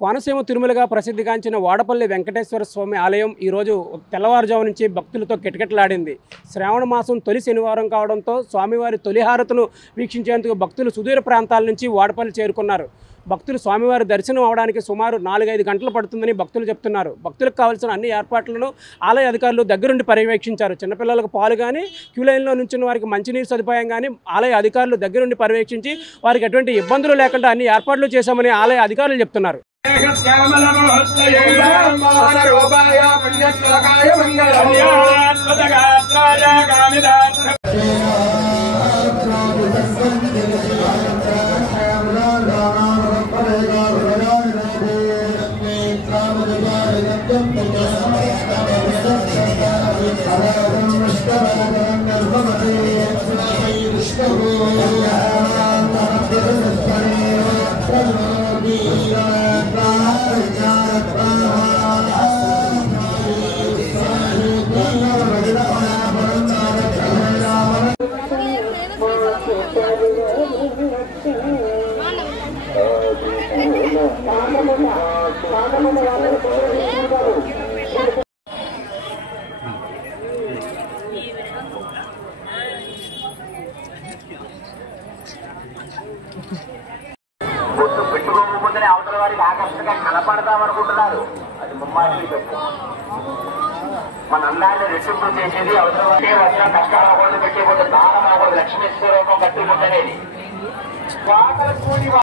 కోనసీమ తిరుమలగా ప్రసిద్ధిగాంచిన వాడపల్లి వెంకటేశ్వర స్వామి ఆలయం ఈరోజు తెల్లవారుజాము నుంచి భక్తులతో కిటకిటలాడింది. శ్రావణ మాసం తొలి శనివారం కావడంతో స్వామివారి తొలి హారతును వీక్షించేందుకు భక్తులు సుదూర ప్రాంతాల నుంచి వాడపల్లి చేరుకున్నారు. భక్తులు స్వామివారి దర్శనం అవడానికి సుమారు 4-5 గంటలు పడుతుందని భక్తులు చెప్తున్నారు. భక్తులకు కావాల్సిన అన్ని ఏర్పాట్లను ఆలయ అధికారులు దగ్గరుండి పర్యవేక్షించారు. చిన్నపిల్లలకు పాలు కానీ, క్యూ లైన్లో నుంచిన వారికి మంచినీరు సదుపాయం కానీ ఆలయ అధికారులు దగ్గరుండి పర్యవేక్షించి వారికి ఎటువంటి ఇబ్బందులు లేకుండా అన్ని ఏర్పాట్లు చేశామని ఆలయ అధికారులు చెప్తున్నారు. పెట్టుకోకపోతే అవతల వారికి ఆకర్షణగా కనపడతామనుకుంటున్నారు. అది ముమ్మాటికి పెట్టు. మన అన్నాన్ని రెట్టింపు చేసేది అవతల వారికి వచ్చిన కష్టాల పెట్టిపోతే దానం లక్ష్మీ స్వరూపం కట్టుకుంటనేది.